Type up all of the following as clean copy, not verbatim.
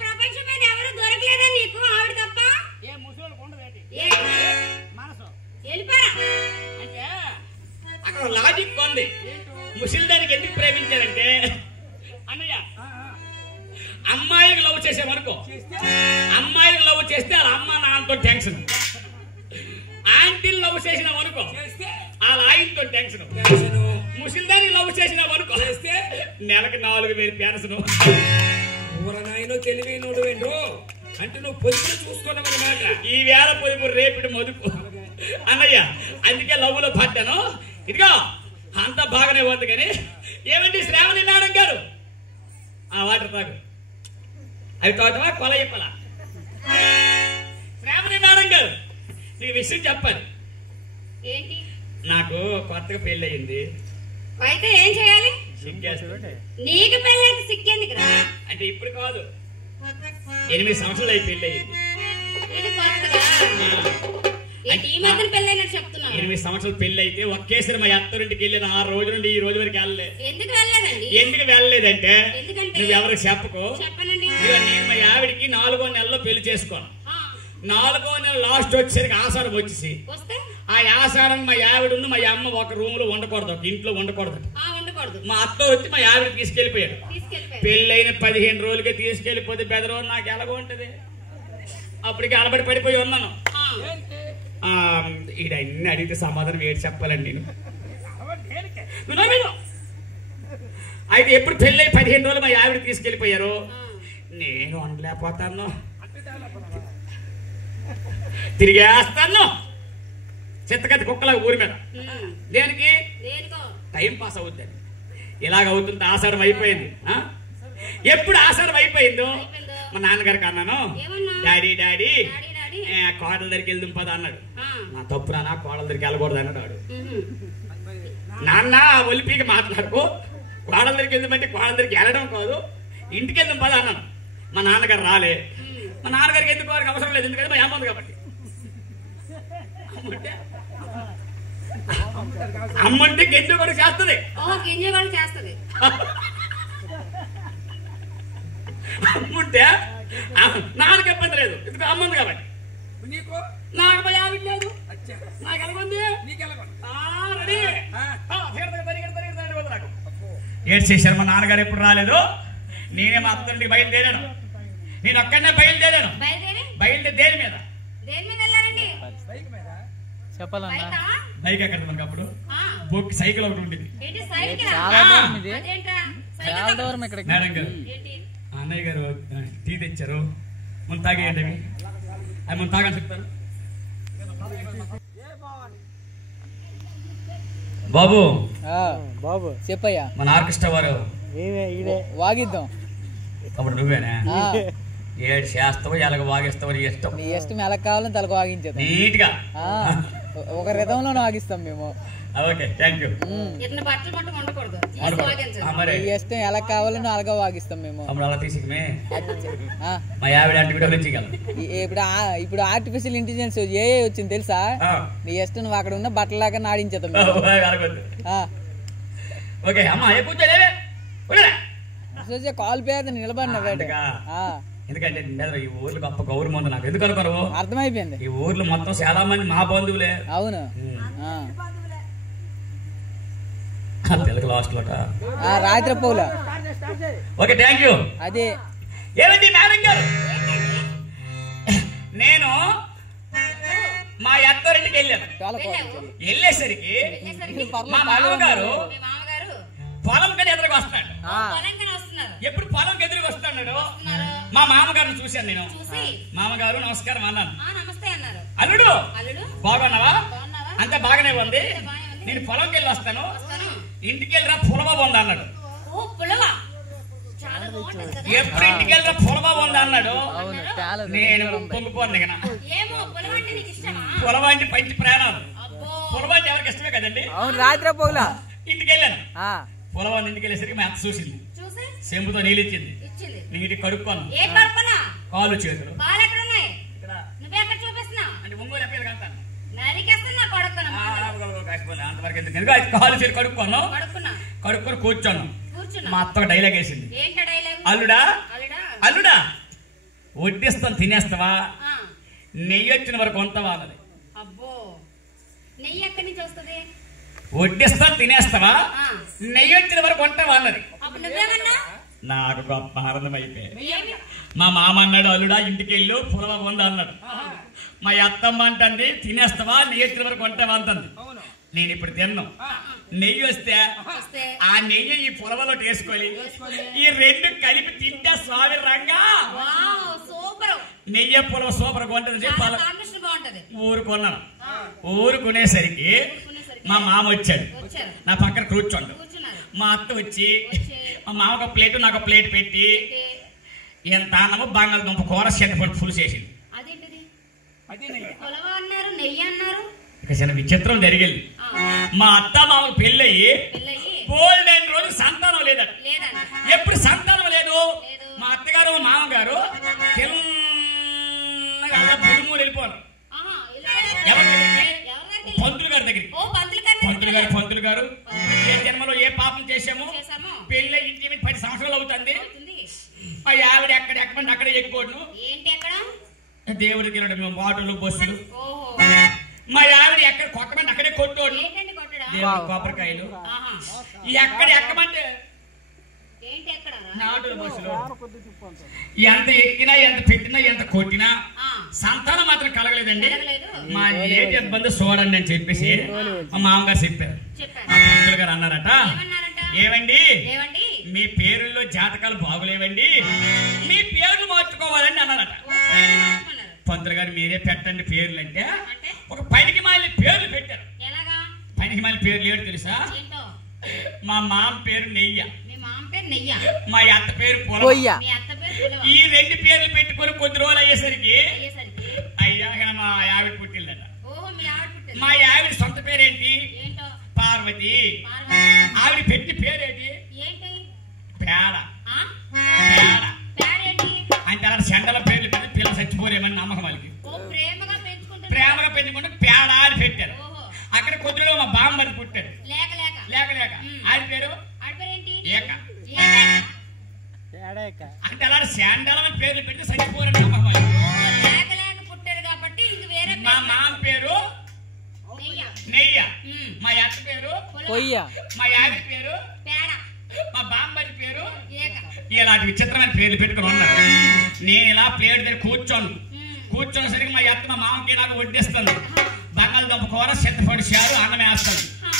ప్రపంచం మీద ఎవరు దొరకలేదా నీకు ఆవిడ తప్ప? ఏ ముసలోళ్ళకి ఉండదేంటి మనసు వెళ్ళిపోరా అంటే అక్కడ లాజిక్ ఉంది. ముసలి దానికి ఎందుకు ప్రేమించారంటే అన్నయ్య అమ్మాయికి లవ్ చేసామనుకో, అమ్మాయికి లవ్ చేస్తే వాళ్ళ అమ్మ నాన్నతో టెన్షన్, ఆంటీని లవ్ చేసినాం అనుకో వాళ్ళ ఆయనతో టెన్షన్, ముసలి దానికి లవ్ చేసినాం అనుకో నెలకు 4,000 పెన్షన్. నాయనో తెలివైనోడు ఏంటో అంటే నువ్వు పొదుపులు చూసుకున్నావు అన్నమాట. ఈ వేళ పొదుపు రేపిడి మదుపు అన్నయ్య, అందుకే లవ్ లో పడ్డాను. ఇదిగో అంతా బాగానే ఉంది కానీ ఏమండి శ్రావణి మేడం గారు ఆ వాటర్ తాగు, అవి తోటవా కొల చెప్పాలా? శ్రావణి మేడం గారు నీకు విషయం చెప్పాలి. ఏంటి? నాకు కొత్తగా పెళ్లి అయింది. అయితే ఏం చేయాలి? నీకు పెళ్ళైతే సిక్కేందుకురా? అంటే ఇప్పుడు కాదు, 8 సంవత్సరాలు అయి పెళ్లి అయింది. ఇది కొత్తగా ఈ మధ్యన పెళ్ళైనట్టు చెప్తున్నాను. 8 సంవత్సరాలు పెళ్లి అయితే ఒకేసారి మా అత్తరింటికి వెళ్ళిన 6 రోజుల నుండి ఈ రోజు వరకు వెళ్ళలేదు. ఎందుకు వెళ్ళలేదండి? ఎందుకు వెళ్ళలేదంటే ఎందుకంటే నువ్వు ఎవరికి చెప్పకు. చెప్పనండి. నేను మా ఆవిడికి 4వ నెలలో పెళ్లి చేసుకోను. 4వ నెల లాస్ట్ వచ్చేసరికి ఆషాఢం వచ్చేసి ఆ ఆషాఢం మా ఆవిడను మా అమ్మ ఒక రూమ్ లో ఉండకూడదు, ఒక ఇంట్లో ఉండకూడదు. మా అత్త వచ్చి మా ఆవిడ తీసుకెళ్లిపోయాడు. పెళ్ళైన 15 రోజులకే తీసుకెళ్లిపోతే బెదరో నాకు ఎలాగో ఉంటది. అప్పటికి అలబడి పడిపోయి ఉన్నాను. ఈడన్నీ అడిగితే సమాధానం ఏడు చెప్పాలండి నేను. అయితే ఎప్పుడు పెళ్ళై 15 రోజులు మా ఆవిడ తీసుకెళ్లిపోయారు. నేను అనలేకపోతాను, తిరిగేస్తాను చిత్తకత్తి కుక్కలా ఊరి మీద. దేనికి? టైం పాస్ అవుద్దని. ఇలాగ అవుతుంది. ఆషాఢం అయిపోయింది. ఎప్పుడు ఆషాఢం అయిపోయిందో మా నాన్నగారికి అన్నాను, డాడీ డాడీ కోడల దగ్గరికి వెళ్దాం పద అన్నాడు. నా తప్పు నాన్న, కోడల దగ్గరికి వెళ్ళకూడదు అన్నాడు వాడు. నాన్న ఒలిపికి మాట్లాడుకో, కోడల దగ్గరికి వెళ్దామంటే కోడల దగ్గరికి వెళ్ళడం కాదు, ఇంటికి వెళ్దాం పద అన్నాను. మా నాన్నగారు రాలే. మా నాన్నగారికి ఎందుకు వారికి అవసరం లేదు, ఎందుకంటే మా అమ్మ ఉంది కాబట్టి. అమ్మంటే గింజ కూడా చేస్తుంది. అమ్ముంటే నాన్నకి ఇబ్బంది లేదు, ఎందుకు అమ్మంది కాబట్టి. నాకు భయ లేదు, నాకు ఎలాగుంది. ఏడు చేశారు. మా నాన్నగారు ఎప్పుడు రాలేదు. నేనే మా అత్తడికి బయలుదేరాను. నేను ఒక్కడనే బయలుదేరాను. బయలుదేరి దేని మీద చెప్పాలన్నా బైక్ ఎక్కడ మనకి అప్పుడు బొక్కి సైకిల్ ఒకటి ఉండేది. మేడం గారు అన్నయ్య గారు టీ తెచ్చారు, ముందు తాగేయండి. అవి అవి ముందు తాగని చెప్తారు. బాబు బాబు చెప్పయ్యా. మన ఆర్కెస్ట్రా వారు వాగిద్దాం. అప్పుడు నువ్వేనా? ఏడు చేస్తావు, ఎలాగ వాగిస్తావు, నీ ఇష్టం. నీ ఇష్టం ఎలా కావాలని తలకు వాగించేది నీట్ గా ఒక రిధంలో వాగిస్తాం మేము. Okay, thank you. ఇష్టం ఎలా కావాలని అలాగా వాగిస్తాం మేము. అలా తీసుకుమే మా ఆవిడ అంటే కూడా వచ్చేయగలం. ఇప్పుడు ఆర్టిఫిషియల్ ఇంటెలిజెన్స్ ఏ వచ్చింది తెలుసా? నీ ఇష్టం నువ్వు అక్కడ ఉన్న బట్టలాగా నాడించేద్దాం. ఓకే అమ్మా కూర్చోలే కాల్ పేద నిలబడిన ఎందుకంటే ఈ ఊర్లో గొప్ప గౌరవం ఉంది. నాకు ఎందుకు అనుకోరు? అర్థమైపోయింది. ఈ ఊర్లో మొత్తం చాలా మంది మా బంధువులే. అవును, తెలుగు లాస్ట్ లో రాత్రి పౌల. Okay, thank you. అదే ఏమండి మేడం గారు, నేను మా అత్తరింటికి వెళ్ళాను. వెళ్ళేసరికి మా మామగారు పొలం కని ఎదురుగా వస్తాడు. ఎప్పుడు పొలం ఎదురుగా వస్తాడు. మా మామగారిని చూశాను నేను. మామగారు నమస్కారం అన్నాను. అల్లుడు బాగున్నావా? అంత బాగానే ఉంది. నేను పొలంకి వెళ్ళి వస్తాను, ఇంటికి వెళ్ళిరా పులవ ఉంది అన్నాడు. ఎప్పుడు ఇంటికి వెళ్ళిరా పులవ ఉంది అన్నాడు. నేను పొంగిపోను. పులవ అంటే పంచి ప్రాణాలు. పులవ అంటే ఎవరికి ఇష్టమే కదండి. రాత్రి పౌల ఇంటికి వెళ్ళాను. పులవ ఇంటికి వెళ్ళేసరికి మా అత్త చూసింది, చెంబుతో నీళ్ళు ఇచ్చింది. నీటికి కడుక్కోను, కాలు చేతులు అంటే ఒంగోలు ఎక్కడ కడతాను అంతవరకు ఎందుకు కాలు చేతులు కడుక్కోను. కడుక్కొని కూర్చోను. మా అత్త డైలాగ్ వేసింది, అల్లుడా అల్లుడా వడ్డిస్తాను తినేస్తావా, ఆ, నెయ్యి వచ్చిన వరకు కొంతవా అన్నది. అబ్బో నెయ్యి ఎక్కడి నుంచి వస్తుంది? వడ్డిస్తాను తినేస్తావా, ఆ, నెయ్యి వచ్చిన వరకు కొంటవా అన్నది. అప్పుడు నువ్వేమన్నా? నాకు గొప్ప ఆనందం అయిపోయి ఏమి? మా మామ అన్నాడు, అల్లుడా ఇంటికి వెళ్ళు పులవ వంద అన్నాడు. మా అత్తమ్మ అంటుంది తినేస్తావా, నెయ్యి వచ్చిన వరకు కొంటావా అంటుంది. నేను ఇప్పుడు తిన్నాను. నెయ్యి వస్తే వస్తే ఆ నెయ్యి ఈ పులవలో వేసుకొని ఈ రెండు కలిపి తింటే స్వామి రంగా వావ్ సూపర్. నెయ్యి పులవ సూపర్ కొంటది చెప్పాలి. కాంబినేషన్ బాగుంటది. ఊరుకున్నాను. ఊరుకునేసరికి మా మామ వచ్చాడు, వచ్చారు, నా పక్కన కూర్చోండు. కూర్చున్నారు, మా అత్త వచ్చి మా మామ ఒక ప్లేట్ నాకు ప్లేట్ పెట్టి ఎంత అన్నమో బంగాళదుంప కూర చింతపండు పులుసు చేసింది. అదేంటిది? పులవ అన్నారు, నెయ్యి అన్నారు. ఇక చిన్న విచిత్రం జరిగింది. మా అత్త మామకు పెళ్ళయి పెళ్ళయి గోల్డెన్ రోజు సంతానం లేదట. లేదండి. ఎప్పుడు సంతానం లేదు. లేదు. మా అత్తగారు మా మామగారు తిన్నగా భూమి వెళ్ళిపోరు. ఆహా, వెళ్ళిపోయారు. ఎవరి దగ్గరికి? ఎవరి దగ్గరికి? పంతులు గారి దగ్గరికి. ఓ పంతులు గారి పంతులు దగ్గరికి. గారు పంతులు గారు ఏ జన్మలో ఏ పాపం చేశాము, చేశాము. పెళ్ళి ఇంటి 10 సంవత్సరాలు అవుతుంది. అవుతుంది. మా ఆవిడ ఎక్కడ ఎక్కమంటే అక్కడే ఎక్కుకోను. ఏంటి ఎక్కడ? దేవుడికి వెళ్ళడం మేము ఆటోలు బస్సులు. ఓహో, మా ఆవిడ ఎక్కడ కొట్టమంటే అక్కడే కొట్టోడు. ఏంటండి కొట్టడా? దేవుడి కొబ్బరికాయలు ఆహా, ఎక్కడ ఎక్కమంటే ఏంటి ఎక్కడ? ఆటోలు బస్సులు. ఎంత ఎక్కినా ఎంత పెట్టినా ఎంత కొట్టినా సంతానం మాత్రం కలగలేదండి. కలగలేదు. మా ఏంటి ఇబ్బంది చూడండి అని చెప్పేసి మా మామగారు చెప్పారు. చెప్పారు. మా పంతులు గారు అన్నారట, ఏమన్నారట? ఏవండి ఏవండి? మీ పేరుల్లో జాతకాలు బాగులేవండి, మీ పేర్లు మార్చుకోవాలండి అన్నారట. ఓ, పేర్లు మార్చుకున్నారు. పంతులు గారు మీరే పెట్టండి పేర్లు అంటే అంటే ఒక 10కి మాలి పేర్లు పెట్టారు. ఎలాగా? 10కి మాలి పేర్లు ఏడు తెలుసా? ఏంటో? మా మామ పేరు నెయ్య, మీ మామ పేరు నెయ్య, మా అత్త పేరు పొలం. పొయ్య. మీ అత్త పేరు పులవ. ఈ 2 పేర్లు పెట్టుకొని కొద్ది రోజులు అయ్యేసరికి అయ్యేసరికి అయ్యాక మా ఆవిడ పుట్టిందట. ఓహో, మీ ఆవిడ పుట్టింది. మా ఆవిడ సొంత పేరేంటి? ఏంటో? పార్వతి. పార్వతి. ఆవిడ పెట్టిన పేరేంటి? ఏంటి? పేడ. ఆ? పేడ పేరేంటి? అంటే అలా చెండల పేర్లు పెట్టి పిల్లలు చచ్చిపోరేమని నమ్మకం వాళ్ళకి. ఓ, ప్రేమగా పెంచుకుంటారు. ప్రేమగా పెట్టుకుంటే పేడ అని పెట్టారు. ఓహో, అక్కడ కొద్దిలో మా బామ్మది పుట్టాడు. లేక లేక. లేక లేక ఆయన పేరు ఆవిడ పేరేంటి? ఏక. ఏక. అంటే అలా శాండలమని పేర్లు పెట్టి చచ్చిపోరని నమ్మకం వాళ్ళకి. ఓ, లేక లేక పుట్టారు కాబట్టి ఇంక వేరే మా పేరు. మామ పేరు నెయ్య. నెయ్య, ఉమ్. మా అత్త పేరు పులవ. పొయ్య. మా ఆవిడ పేరు పేడ. మా బామ్మది పేరు. ఏక. ఇలాంటి విచిత్రమైన పేర్లు పెట్టుకుని ఉన్నారు. నేను ఇలా ప్లేట్ దగ్గర కూర్చోను. ఉమ్. కూర్చోసరికి మా అత్త మా మామకి నాకు వడ్డిస్తుంది. బంగాళదుంప కూర చింతపండు చారు అన్నం వేస్తుంది. ఆ,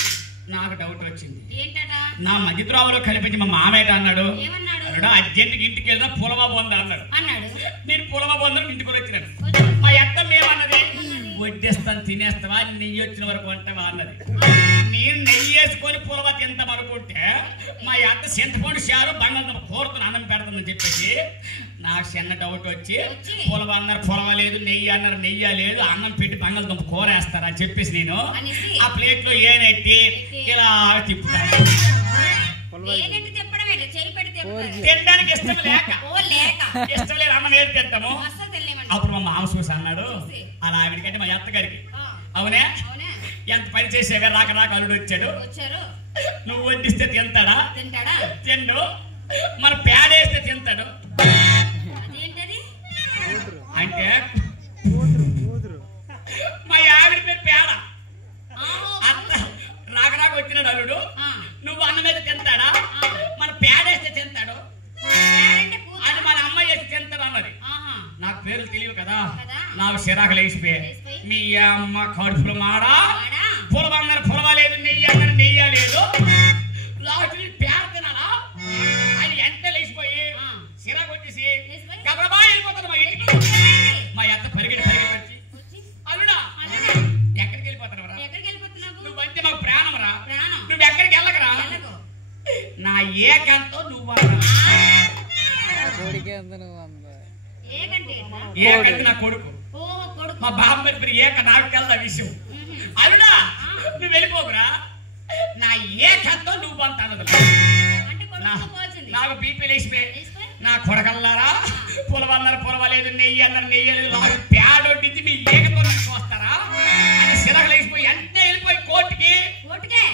నాకు డౌట్ వచ్చింది. ఏంటట? నా మధ్యద్రోవలో కనిపించి మా మామయ్య అన్నాడు, ఏమన్నాడు? అన్నాడు అర్జెంట్కి ఇంటికి వెళ్దా పులవ బొంద అన్నాడు. అన్నాడు. నేను పులవ బొందని ఇంటికి వచ్చినాను. వచ్చి. మా అత్త మేమన్నది, వడ్డిస్తాను తినేస్తావా, నెయ్యి వచ్చిన వరకు వంటవా అన్నది. నేను నెయ్యి వేసుకొని పులవ తింటాం అనుకుంటే మా అత్త చింతపండు చారు బంగాళదుంప కూరతో అన్నం పెడతానని చెప్పేసి నాకు చిన్న డౌట్ వచ్చి పులవ అన్నారు పులవ లేదు, నెయ్యి అన్నారు నెయ్యి లేదు, అన్నం పెట్టి బంగాళదుంప కూర వేస్తారా అని చెప్పేసి నేను అనేసి ఆ ప్లేట్ లో ఏనెట్టి ఇలా తిప్పుతాను. ఏంటంటే తిప్పడం ఏంటి? చేయి పెట్టి తిప్పడం. తినడానికి ఇష్టం లేక, ఓ, లేక. ఇష్టం లేదు అన్నం ఏది తింటాము. అస్సలు తెలియమండి. అప్పుడు మా మామ చూసి అన్నాడు, అలా ఆవిడకంటే మా అత్తగారికి, ఆ, అవునే అవునా? ఎంత పని చేసేవే రాక రాక అల్లుడు వచ్చాడు, వచ్చారు. నువ్వు వడ్డిస్తే తింటాడా? తింటాడా? తిండు. మన పేడేస్తే తింటాడు. అదేంటది? అంటే మా ఆవిడ పేరు పేడ. ఆ, అత్త రాక రాక వచ్చినాడు అల్లుడు, ఆ, నువ్వు అన్నం అయితే తింటాడా? మన పేడేస్తే తింటాడు. పేరంటే కూతురు. అది మన అమ్మ వేసి తింటాడు అన్నది. ఆహా, నాకు పేర్లు తెలియవు కదా, కదా. నాకు చిరాకు లేచిపోయాయి. లేచిపోయి. మీ అమ్మ కడుపులు మాడా, వాడా? పులవ అన్నారు పులవ లేదు, నెయ్యి అన్నారు నెయ్య లేదు, లాస్ట్ పేడ తినాలా అని ఎంత లేచిపోయి ఆ. చిరాకు వచ్చేసి లేచిపోయి. గబగబా వెళ్ళిపోతాడు మా ఇంటికి. మా అత్త పరిగెట్టి వచ్చి, వచ్చి. అల్లుడా అల్లుడా, ఎక్కడికి వెళ్ళిపోతావు రా, ఎక్కడికి వెళ్ళిపోతున్నావు? నువ్వంటే మాకు ప్రాణం రా, ప్రాణం. నువ్వు ఎక్కడికి వెళ్ళకరా, వెళ్ళకు. నా ఏకంతో నువ్వు కోడికి ఎంత నువ్వు అంత. ఏకంటే ఏంట్రా? ఏకంతి నా కొడుకు. ఓ, కొడుకు. మా బామ్మ పేరు ఏక, నాకు తెల్ల విషయం. మ్మ్. అల్లుడా నువ్వు వెళ్ళిపోకురా, నా ఏకంతో నువ్వు అంత అన్నది. అంటే కొడుకు పోల్చింది. నాకు బీపీ లేచిపోయి లేచిపోయి. నా కొడకల్లారా, పులవన్నారు పులవలేదు, నెయ్యి అన్నారు నెయ్యి లేదు, నాకు పేడొడ్డించి మీ ఏకతో నాకు వస్తారా అని సిరగ లేచిపోయి అంటే వెళ్ళిపోయి కోర్టుకి. ఓటుకే.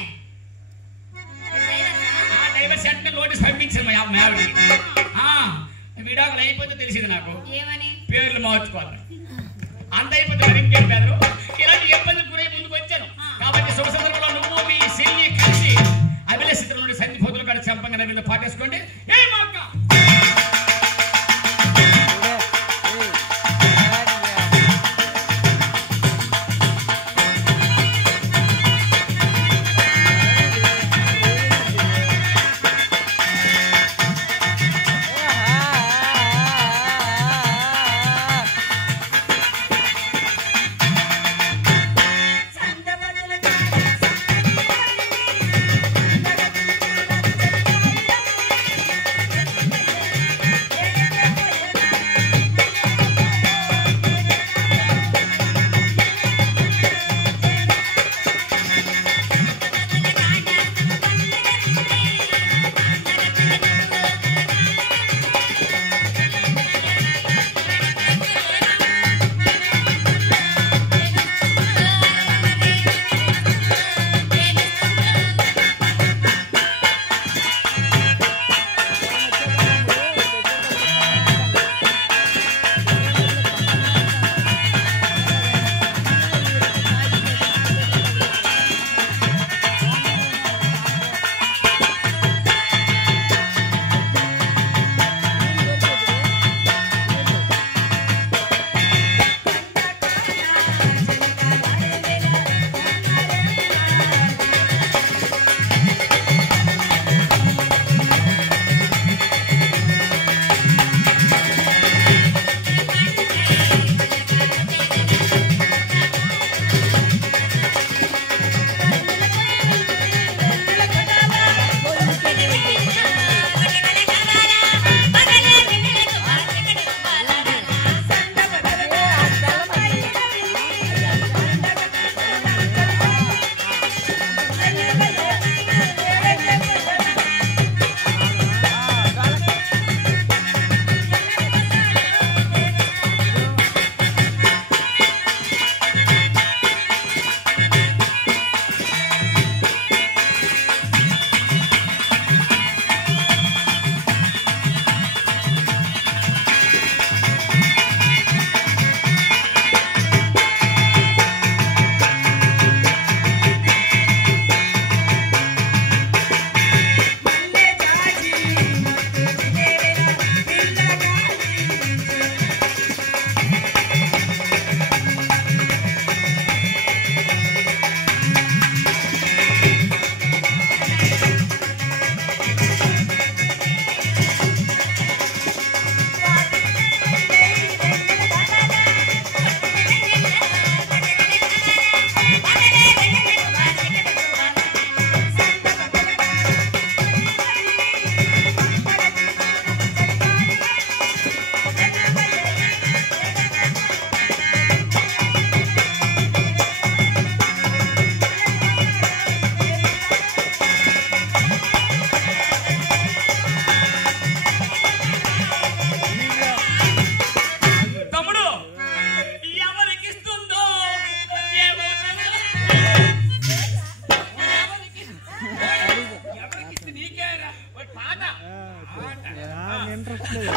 ఆ డైవర్స్ అంటే నోటీస్ పంపించాను మా ఆవిడకి. విడాకులు అయిపోయి తెలిసింది నాకు ఏమని పేర్లు మార్చుకోవాలి అంత అయిపోతే మరి ఇంకేం పేరు ఇలాంటి ఇబ్బంది గురై ముందుకు వచ్చాను కాబట్టి శుభ సందర్భంలో నువ్వు మీ చెల్లి కలిసి అభిలషితుల నుండి సంధిపోతులు కాడ చంపంగా మీద పాటేసుకోండి ఏ మా అక్క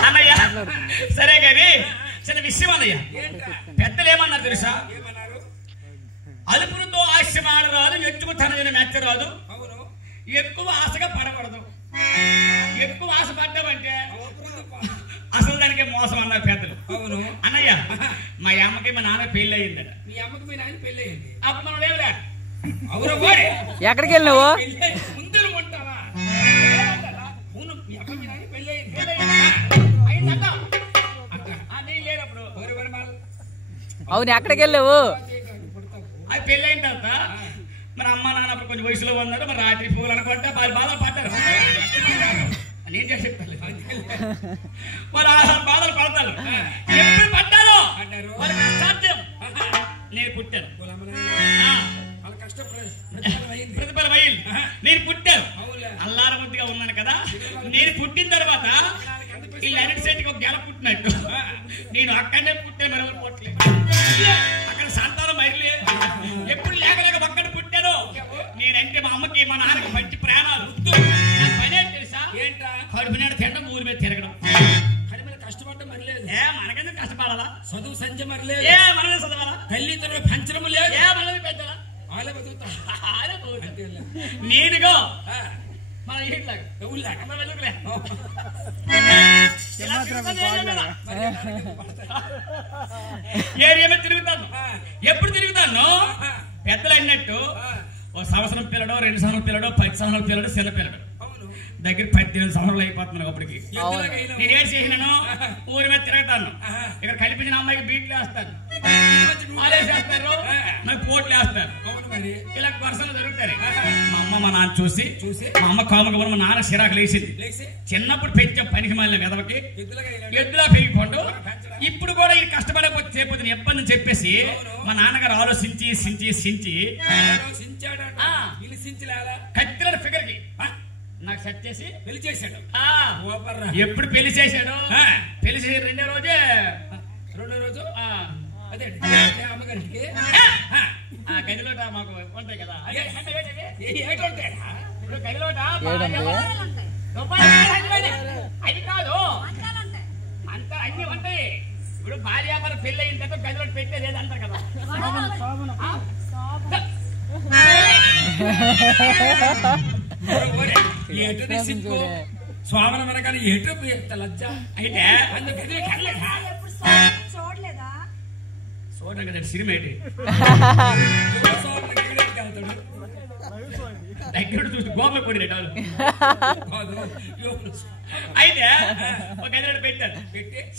అన్నయ్య సరే గాని చిన్న విషయం అన్నయ్య పెద్దలు ఏమన్నారు తెలుసా అలుపులతో ఆశమాడ రాదు ఎత్తుకు తనదిన మెచ్చరాదు ఎక్కువ ఆశగా పడకూడదు ఎక్కువ ఆశ పడ్డామంటే అసలు దానికి మోసం అన్నారు పెద్దలు అన్నయ్య మా అమ్మకి మా నాన్న పెళ్లి అయ్యిందట మీ అమ్మకి మీ నాన్న పెళ్లి అయింది అప్పుడు మనం లేవులే ఎక్కడికి వెళ్ళినావు ముందర ఉంటావా మీ అమ్మ మీ నాన్న పెళ్లి అయింది అవును ఎక్కడికి వెళ్ళావు అది పెళ్లి అయిన తర్వాత మరి అమ్మ నాన్న అప్పుడు కొంచెం వయసులో ఉన్నారు మరి రాత్రి పూలు అనుకుంటే వాళ్ళు బాధలు పడ్డారు నేను చేసి చెప్తాను మరి బాధలు పడతారు ఎప్పుడు పడ్డారో వాళ్ళకి అసాధ్యం నేను పుట్టాను ప్రతిఫలం అయ్యింది నేను పుట్టాను అల్లార ముద్దుగా ఉన్నాను కదా నేను పుట్టిన తర్వాత వీళ్ళు అరటి సెట్కి ఒక గెల పుట్టినట్టు నేను అక్కడనే పుట్టాను మరి ఎవరు పుట్టలేదు అక్కడ సంతానం మరిలే ఎప్పుడు లేకలేక ఒక్కడ పుట్టాను నేనంటే మా అమ్మకి మా నాన్నకి మంచి ప్రాణాలు నా పని ఏంటి తెలుసా కడుపు నాడు తినడం ఊరి మీద తిరగడం కష్టపడ్డం మరలేదు. ఏ మనకెందుకు కష్టపడాలా? చదువు సంధ్య మరలేదు. ఏ మనమే చదవాలా? తల్లిదండ్రులు పెంచడము లేదు. ఏ మనమే పెంచాలా? వాళ్ళే బతుకుతా. నేనుగో మన ఇంట్లాగా ఏరియా తిరుగుతాను. ఎప్పుడు తిరుగుతాను? పెద్దలు అన్నట్టు ఓ సంవత్సరం పిల్లడో 2 సంవత్సరం పిల్లడో 10 సంవత్సరాల పిల్లడు చిన్న పిల్లడు దగ్గర 18 సంవత్సరాలు అయిపోతున్నాను. అప్పటికి నేనేం చేసినాను? ఊరి మీద తిరుగుతాను. ఇక్కడ కనిపించిన అమ్మాయికి బీట్లు వేస్తాను, వేస్తారు, నాకు పోట్లు వేస్తారు. ఇలా వరుసలు జరుగుతాయి. మా అమ్మ మా నాన్న చూసి మా అమ్మ కాముగా మా నాన్న చిరాకు లేచింది. చిన్నప్పుడు పెంచాం పనికి మాలిన గదవకి ఎద్దులా పెరిగిపోండు. ఇప్పుడు కూడా ఈ కష్టపడకపోతే చేయకపోతే ఇబ్బంది చెప్పేసి మా నాన్నగారు ఆలోచించి కత్తిల ఫిగర్ కి నాకు సెట్ చేసి పెళ్లి చేశాడు. ఎప్పుడు పెళ్లి చేశాడు? పెళ్లి చేసి రెండో రోజు అదే అమ్మగారికి గదిలోట మాకు ఉంటాయి కదా, ఇప్పుడు గదిలోట అది కాదు అంతా అన్ని ఉంటాయి. ఇప్పుడు భార్యాభర పెళ్లి అయిన తర్వాత గదిలో పెట్టేది ఏదంటారు కదా. స్వామన మనకాని ఏటో లజ్జ అయితే చూడండి కదా సినిమా ఏంటి దగ్గర చూసి గోప కొడి అయితే ఒక గదిలో పెట్టారు.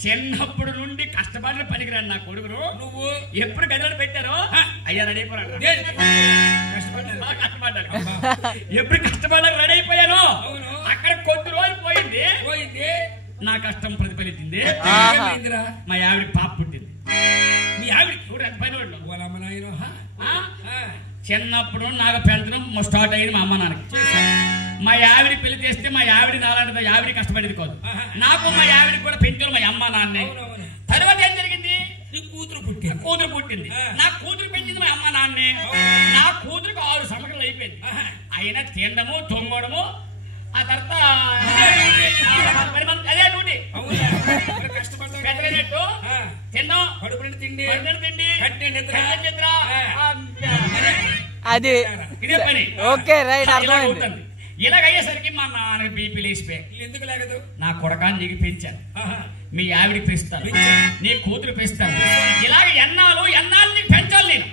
చిన్నప్పుడు నుండి కష్టపడిన పనికిరాను నా కొడుకును. నువ్వు ఎప్పుడు గదిలో పెట్టారో అయ్యా రెడీ అయిపోయాడు. కష్టపడ్డాను. ఎప్పుడు కష్టపడడానికి రెడీ అయిపోయాను. అక్కడ కొద్ది రోజులు పోయింది. నా కష్టం ప్రతిఫలించింది. మా ఆవిడికి పాప పుట్టింది. మీ ఆవిడ చూడ ఎంత పైన చిన్నప్పుడు నాకు పెంచడం స్టార్ట్ అయ్యింది మా అమ్మ నాన్నకి. మా ఆవిడ పెళ్లి చేస్తే మా ఆవిడ నాలాంటి ఆవిడ కష్టపడేది కాదు. నాకు మా ఆవిడకి కూడా పెంచారు మా అమ్మ నాన్నే. తర్వాత ఏం జరిగింది? కూతురు పుట్టింది. నా కూతురు పెంచింది మా అమ్మ నాన్నే. నా కూతురుకు 6 సంవత్సరాలు అయిపోయింది. అయినా తినడము తొంగడము ఆ తర్వాత అదే డ్యూటీ. పెద్దనట్టు తిన్నాం తిండి అది ఇదే పని. ఓకే రైట్ అర్థమైంది. ఇలాగయ్యేసరికి మా నాన్న బీపీ లేచిపోయాయి. ఎందుకు లేకదు? నా కొడకాన్ని నీకు పెంచాను, మీ ఆవిడికి పెంచుతాను, నీ కూతురు పెంచుతాను. ఇలాగ ఎన్నాళ్ళు నీకు పెంచాలి నేను.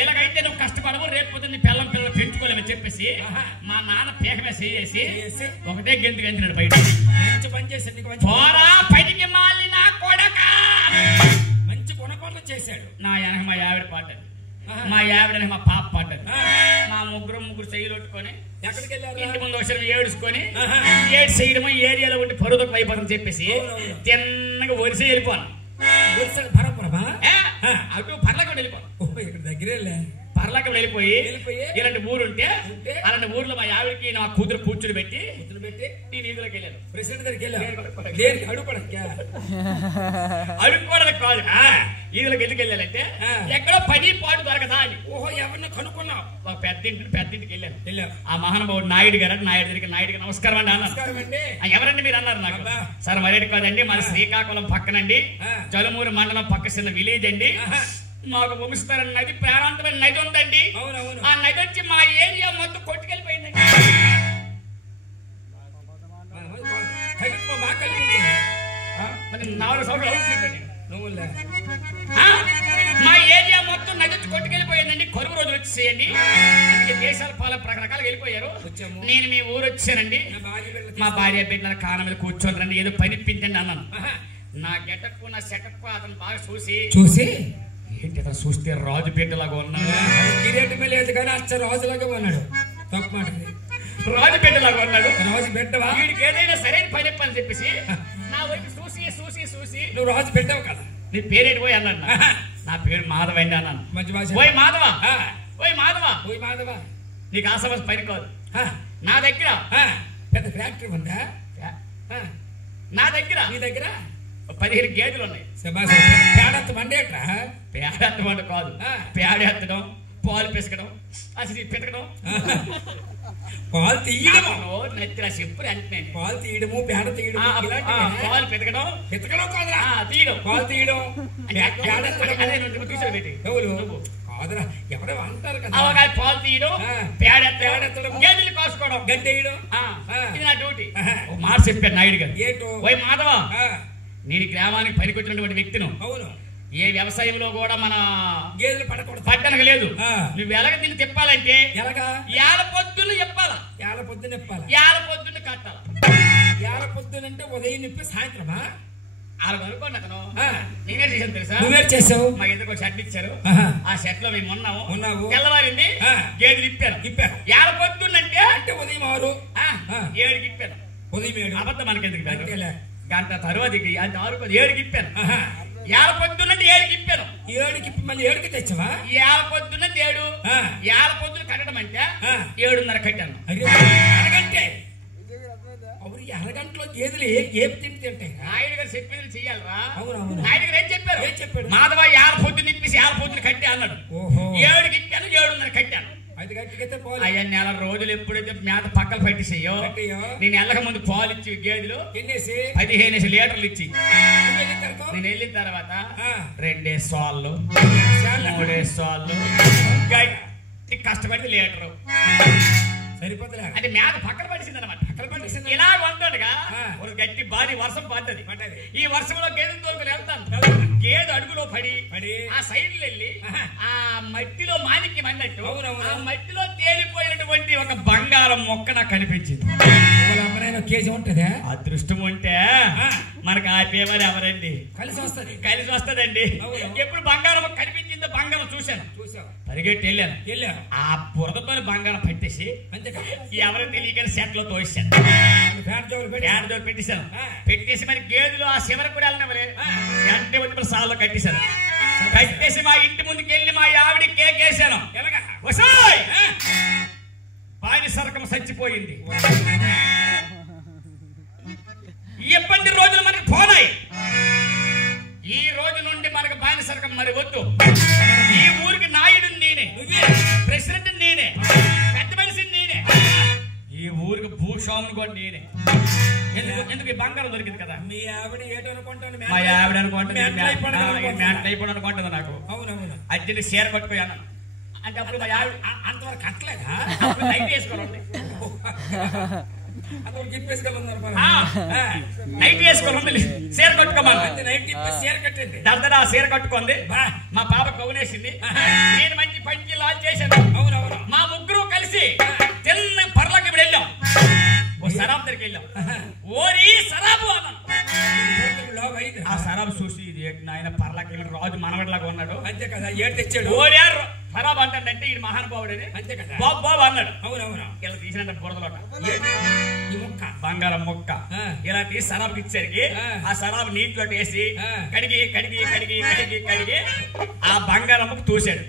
ఇలాగైతే నువ్వు కష్టపడవు, రేపు నీ పిల్లలు పెంచుకోలేమని చెప్పేసి మా నాన్న పీకమే చేసి ఒకటే గెంతినాడు బయట. పోరా బయటికి మాలి నా కొడక. మంచి గుణపాఠం చేశాడు. నా వెనక మా ఆవిడ పాటది, మా ఆవిడ మా పాప పాటది. మా ముగ్గురు చెయ్యిలు కొట్టుకొని ఎక్కడికి వెళ్ళారు? ఇంటి ముందు ఒకసారి ఏడుచుకొని ఏడు చేయడమో ఏరియాలో ఉండి పరుదకు అయిపోతాం చెప్పేసి తిన్నగా వరిసే వెళ్ళిపోను. అటు పర్లకం వెళ్ళిపోను. ఇక్కడ దగ్గరే పర్లకం వెళ్ళిపోయి ఇలాంటి ఊరుంటే అలాంటి ఊర్లో మా ఆవిడకి నా కూతురు కూర్చుని పెట్టి నేను ఇందులోకి వెళ్ళాను. ప్రెసిడెంట్ దగ్గరికి వెళ్ళాను. అడుక్కోవడానికి కాదు, ఈదులోకి ఎందుకు వెళ్ళాలంటే ఎక్కడో పని పాటు దొరకదా అని. ఓహో ఎవరిని కనుక్కున్నావు? ఒక పెద్దింటికి వెళ్ళాను. ఆ మహానుభావుడు నాయుడు గారు నాయుడికి నమస్కారం అండి అన్నారు. ఎవరండి మీరు అన్నారు నాకు. సార్ మరేటి కాదండి, మన శ్రీకాకుళం పక్కనండి, జలుమూరు మండలం పక్క చిన్న విలేజ్ అండి. మాకు వంశస్థర నది ప్రాంతమైన నది ఉందండి. ఆ నది వచ్చి మా ఏరియా మొత్తం కొట్టుకెళ్ళిపోయిందండి. మా ఏరియా మొత్తం నది వచ్చి కొట్టుకెళ్ళిపోయిందండి. కరువు రోజులు వచ్చేసేయండి. అందుకే దేశాల పాల రకరకాలుగా వెళ్ళిపోయారు. నేను మీ ఊరు వచ్చానండి. మా భార్య బిడ్డల కారణం మీద కూర్చోండి, ఏదో పనిపించండి అన్నాను. నా గెటప్ నా సెటప్ అతను బాగా చూసి ఏంటి అతను చూస్తే రాజు బిడ్డలాగా ఉన్నాడు. కిరీటమే లేదు కానీ అచ్చ రాజులాగా ఉన్నాడు. తప్పు మాట, రాజు బిడ్డలాగా ఉన్నాడు. రాజు బిడ్డవా? వీడికి ఏదైనా సరైన పని అని చెప్పేసి నా వైపు చూసి నువ్వు రాజు బిడ్డవు కదా, నీ పేరేంటి పోయి అన్నాడు. నా పేరు మాధవ అండి అన్నాను. మంచి భాష. ఓయ్ మాధవ నీకు ఆసవాస పని కాదు. నా దగ్గర పెద్ద ఫ్యాక్టరీ ఉందా? నా దగ్గర నీ దగ్గర 15 గేదెలు ఉన్నాయి. పేడెత్తమండ కాదు, పేడెత్తడం, పాలు పిసకడం, అసలు పితకడం పాలు తీయడము నెత్తిన చెప్పులు అంటే పాలు తీయడము పేడ తీయడము పాలు పెతకడం ఎతకడం కాదురా తీయడం పాలు తీయడం పేడ కూర్చోబెట్టి ఎవరు కాదురా ఎవరో అంటారు కదా పాలు తీయడం పేడెత్తడం గేదెలు కాసుకోవడం గడ్డేయడం ఇది నా డ్యూటీ మాట చెప్పారు నాయుడు గారు ఏంటో ఓయ్ మాధవ నేను గ్రామానికి పనికొచ్చినటువంటి వ్యక్తిను అవును ఏ వ్యవసాయంలో కూడా మన గేదెలు పట్టనకు లేదు నువ్వు ఎలాగ దీన్ని తిప్పాలంటే ఎలాగా ఏళ్ళ పొద్దున్న చెప్పాలా ఏళ్ళ పొద్దున్న చెప్పాలా ఏళ్ళ పొద్దున్న కట్టాలా ఏళ్ళ పొద్దునంటే ఉదయం నిప్పి సాయంత్రమా అలా అనుకోండి అతను నేనే చేశాను తెలుసా నువ్వే చేసావు మా ఇద్దరు షర్ట్ ఇచ్చారు ఆ షర్ట్ లో మేము ఉన్నాము తెల్లవారింది గేదెలు ఇప్పారు ఏళ్ళ పొద్దున్నంటే అంటే ఉదయం 6 7కి ఇప్పాను ఉదయం 7 అబద్ధం మనకెందుకు గంట తర్వాత అంటే 7కి ఇప్పాను ఏళ్ళ పొద్దున్నంటే 7కి ఇప్పాను 7కి మళ్ళీ 7కి తెచ్చావా ఏళ్ళ పొద్దున్న 7 ఏళ్ళ పొద్దున కట్టడం అంటే 7:30 కట్టాను అరగంటే అవును అరగంటలో గేదెలు ఏం తింటాయి నాయుడు గారు చెప్పేది చెయ్యాలరా అవునవును నాయుడు గారు ఏం చెప్పాడు మాధవ ఏళ్ళ పొద్దున్న ఇప్పేసి ఏళ్ళ పొద్దున కట్టే అన్నాడు 7కి ఇప్పాను 7:30 కట్టాను అయ్యా నెల రోజులు ఎప్పుడైతే మేత పక్కలు పట్టేసాయో నేను వెళ్ళక ముందు పాలు ఇచ్చి గేదెలు 15 లీటర్లు ఇచ్చి నేను వెళ్ళిన తర్వాత 2 సాళ్ళు 3 సాళ్ళు గట్టి కష్టపడి లీటరు సరిపోతులే అంటే మేత పక్కన పడిసింది అనమాట ఇలా వంటగా ఒక గట్టి భారీ వర్షం పడ్డది ఈ వర్షంలో గేదెలు తోలుకుని వెళ్తాను గేదె అడుగులో పడి ఆ సైడ్ వెళ్ళి ఆ మట్టిలో మాణిక్యం అన్నట్టు ఆ మట్టిలో తేలిపోయినటువంటి ఒక బంగారం మొక్క నాకు కనిపించింది కేజీ ఉంటదా అదృష్టం ఉంటే మనకు ఆపేవారు ఎవరండి కలిసి వస్తదండి ఎప్పుడు బంగారం కనిపించిందో బంగారం చూశాను పరిగెట్టి వెళ్ళాను ఆ బురదతో బంగారం పట్టేసి ఎవరు తెలియక సెట్ లో తోసాను పెట్టేశాను పెట్టేసి మరి గేదెలు ఆ శివరకు కూడా వెళ్ళినవరే వెంటనే వచ్చి సాల్లో కట్టేశాను కట్టేసి మా ఇంటి ముందుకు వెళ్ళి మా ఆవిడ కేక్ వేసాను బాని సరకం చచ్చిపోయింది ఎప్పటి రోజులు మనకు పోనాయి ఈ రోజు నుండి మనకు బాని సరకం మరి వద్దు ఈ ఊరికి నాయుడు నేనే ప్రెసిడెంట్ నేనే పెద్ద మనిషి నేనే ఈ ఊరికి భూస్వాముని కూడా నేనే ఎందుకు ఈ బంగారం దొరికింది కదా మీ ఆవిడ ఏటనుకుంటాను మా ఆవిడ అనుకుంటుంది నాకు అర్జెంట్ షేర్ పట్టుకోయాను అంటే అప్పుడు మా ఆవిడ అంతవరకు కట్టలేదా నైట్ వేసుకోండి షేర్ కట్టుకోమని దర్దరా షేర్ కట్టుకుంది మా పాప కౌనేసింది నేను మంచి పంచి లాంచ్ చేశాను మా ముగ్గురు కలిసి చిన్న పర్లకి వెళ్ళాం ఓ సరాబ్ దగ్గరికి వెళ్ళాం ఓరి సరాబు అన్నాను ఆ సరాబ్ చూసి ఇది నాయన పర్లకి రాజు మనవడిలాగా ఉన్నాడు అంతే కదా ఏడు తెచ్చాడు ఓరియారు ఖరాబ్ అంటాడంటే ఈ మహానుభావుడని అంతే కదా బాబు బాబు అన్నాడు అవునవును ఇలా తీసినంత బురదలోట ఈ ముక్క బంగారం ముక్క ఇలా తీసి సరాబ్ ఇచ్చేసరికి ఆ సరాబ్ నీటిలో వేసి కడిగి కడిగి కడిగి కడిగి కడిగి ఆ బంగారం ముక్క తూసాడు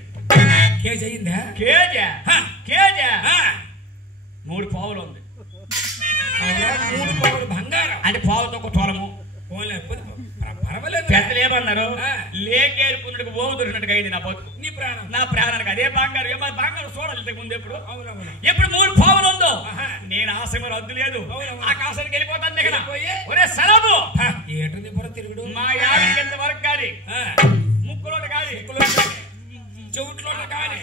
కేజీ అయిందా కేజీ 3 పావులు ఉంది 3 పావులు బంగారం అంటే పావుతో ఒక తోలము పర్వాలేదు పెద్దలు ఏమన్నారు లేకేరుకున్నట్టు ఓము దొరికినట్టుగా అయింది నా బతుకు నా ప్రాణానికి అదే బంగారం బంగారం చూడాలి ఇంతకు ముందు ఎప్పుడు 3 పావులు ఉందో నేను ఆశ రద్దు లేదు ఆకాశానికి వెళ్ళిపోతాను దగ్గర ఒరే సరబు ఏటుంది తిరుగుడు మా యాడికి ఎంత వరకు కానీ ముక్కులోట కానీ చెవుట్లో కానీ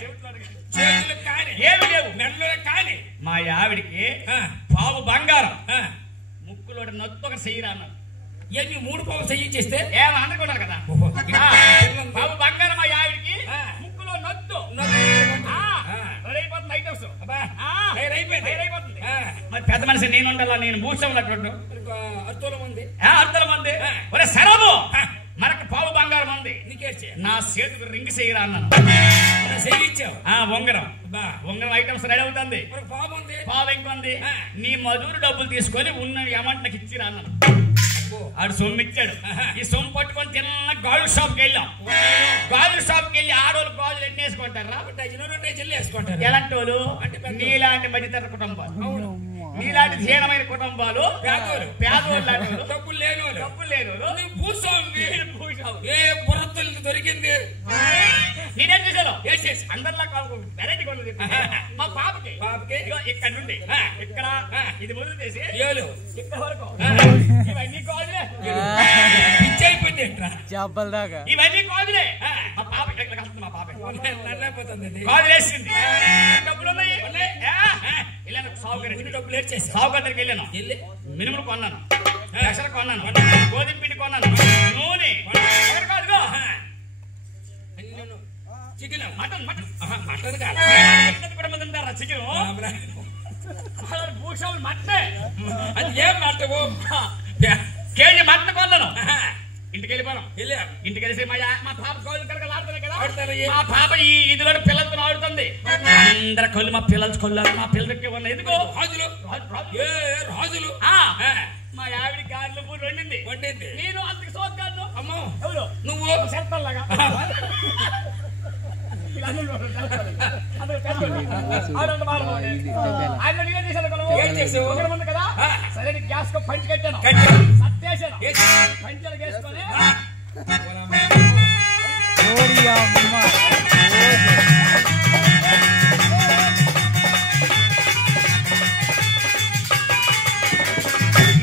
చేతులు కానీ ఏమి లేవు మెడలో కానీ మా ఆవిడికి పావు బంగారం ముక్కులోట నొత్తు ఒక చెయ్యరా అన్నారు ఎన్ని 3 పావులు చెయ్యించేస్తే అనుకున్నారు కదా బాబు బంగారం మా ఆవిడికి ముక్కులో నొత్తు అయిపోతుంది మరి పెద్ద మనిషి నేను ఉండాలా నేను భూషం అర్థం మంది ఒరే సరబు మనకు పావు బంగారం ఉంది నా చేతికి రింగ్ చేయరా అన్నాను ఉంగరం ఐటమ్స్ రెడీ అవుతుంది పావు ఇంకొంది నీ మధురు డబ్బులు తీసుకొని ఉన్న అమౌంట్ నాకు ఇచ్చిరా అన్నాను ఆడు సొమ్ము ఇచ్చాడు ఈ సొమ్ము పట్టుకొని చిన్న గాజు షాప్కి వెళ్ళాం గాజు షాప్కి వెళ్ళి ఆడోళ్ళు గాజులు ఎన్ని వేసుకుంటారా వేసుకుంటారు ఎలాంటి వాళ్ళు నీలాంటి మధ్యతర కుటుంబాలు నీలాంటి ధీనమైన కుటుంబాలు పేదోళ్ళు డబ్బులు లేని భూస్వామి ఏ బుర్రతులు దొరికింది నేనేం చేశాను అందరిలా వెరైటీ కొలు మా పాపకి ఇక్కడ నుండి ఇక్కడ ఇది మొదలు చేసి ఇక్కడ వరకు ఇవన్నీ కాదులే అయిపోయింది చేపల దాకా ఇవన్నీ కాదులే మా పాప ఇక్కడ కలుస్తుంది మా పాప కాదు వేసింది డబ్బులు ఉన్నాయి వెళ్ళాను సాగు దగ్గరికి వెళ్ళాను మినుములు కొన్నాను పెసలు కొన్నాను గోధుమ పిండి కొన్నాను నూనె కాదుగో చికెన్ మటన్ మటన్ కాదు చికెన్ భూషాలు మట్టే అది ఏం మట్టవు కేజీ మటన్ కొన్నాను ఇంటికి వెళ్ళిపోయాను ఇంటికి వెళ్ళి మా పాప కోళ్ళు కనుక ఆడుతున్నాయి కదా మా పాప ఈ ఇదిలో పిల్లలతో ఆడుతుంది అందరు కళ్ళు మా పిల్లలు కొల్లారు మా పిల్లలకి ఉన్నాయి ఎందుకో రాజులు మా ఆవిడ గారెలు పూరి వండింది నేను అంతకు సోగ్గాను అమ్మో ఎవరు నువ్వు సెల్పల్లాగా కదా సరే గ్యాస్ కు పంచి కట్టాను సత్తేసాను పంచలు వేసుకొని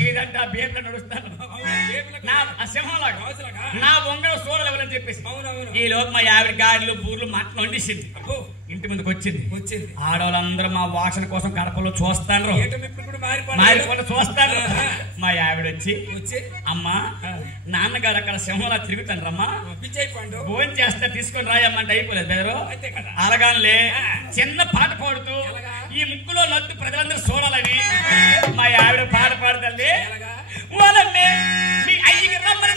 ఇదంటే బేపులో నడుస్తాను నా వంగ సోడలు ఎవరని చెప్పేసి ఈ లోపు మా ఆవిడ గారెలు బూర్లు మటన్ వండిసింది ఇంటి ముందుకు వచ్చింది ఆడవాళ్ళందరూ మా వాసన కోసం గడపలో చూస్తాను మారిపోయి చూస్తాను మా ఆవిడ వచ్చి అమ్మా నాన్నగారు అక్కడ సింహంలా తిరుగుతాను రమ్మా భోజనం చేస్తా తీసుకొని రాయమ్మంటే అయిపోలేదు బెదరు అలాగానే చిన్న పాట పాడుతూ ఈ ముక్కులో నద్దు ప్రజలందరూ చూడాలని మా ఆవిడ పాట పాడుతుంది వాళ్ళని మీ అయ్యకి రమ్మని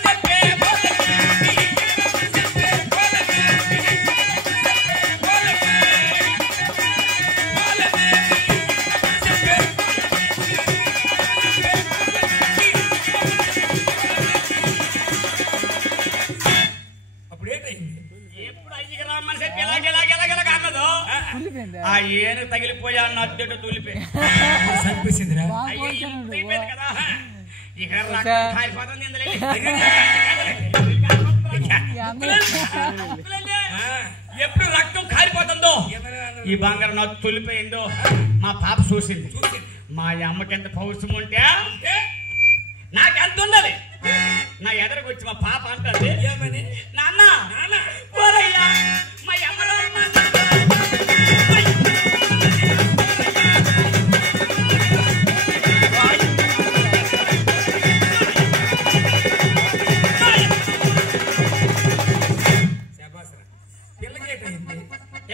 చెప్పే ఆ ఏను తగిలిపోయా నద్దెట తూలిపోయి సరిపోయిందిరా కదా ఇక ఎప్పుడు రక్తం కాలిపోతుందో ఈ బంగారం నాకు తొలిపోయిందో మా పాప చూసింది మా అమ్మకి ఎంత పౌరుషం ఉంటే నాకెంత ఉండాలి నా ఎదరకు వచ్చి మా పాప అంటుంది నాన్న ఓరయ్యా మా అమ్మలో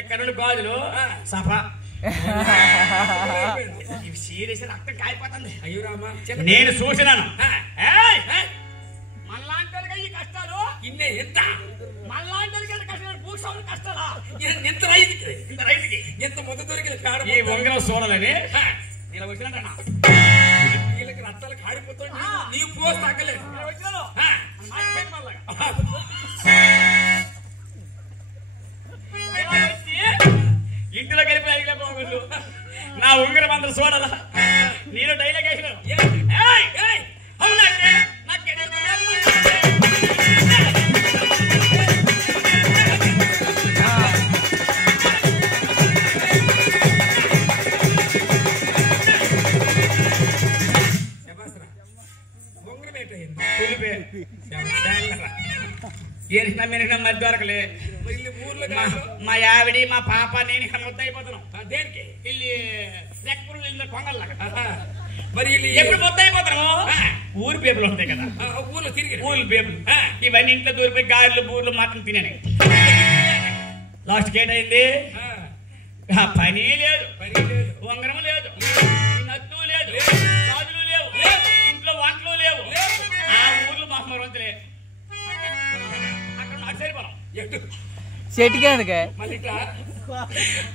ఎక్కడ గాజులు సఫా సీరియస్ రక్తం కాలిపోతుంది అయ్యో రామా నేను చూసినాను మళ్ళాంటి ఈ కష్టాలు ఇన్నే ఎంత మళ్ళాంటి కష్టాలు భూస్వామి కష్టాలా ఎంత రైతుకి ఎంత మొదటి దొరికిన ఈ వంగరం చూడాలని నేను వచ్చినట్టు వీళ్ళకి రక్తాలు కాడిపోతుంది నీవు పోస్ట్ తగ్గలేదు ఇంటిలో కలిపి అడిగిన నా ఉంగరం అందరూ చూడాలా నేను డైలాగ్ వేసినాను అవునంటే మరి దొరకలే మా ఆవిడి మా పాప నేను ఇక్కడ మొత్తం అయిపోతున్నాం దేనికి వెళ్ళి కొంగల్లాగా మరి ఎప్పుడు మొత్తం అయిపోతున్నాము ఊరు పేపులు ఉంటాయి కదా ఊర్లో తిరిగి ఊరు పేపులు ఇవన్నీ ఇంట్లో దూరిపోయి గారెలు బూర్లు మటన్ తినే లాస్ట్కి ఏంటైంది పని లేదు ఉంగరం లేదు నత్తు లేదు గాజులు లేవు ఇంట్లో వంటలు లేవు ఆ ఊర్లో మాకు మరొంతలే అక్కడ నాకు సరిపోవడం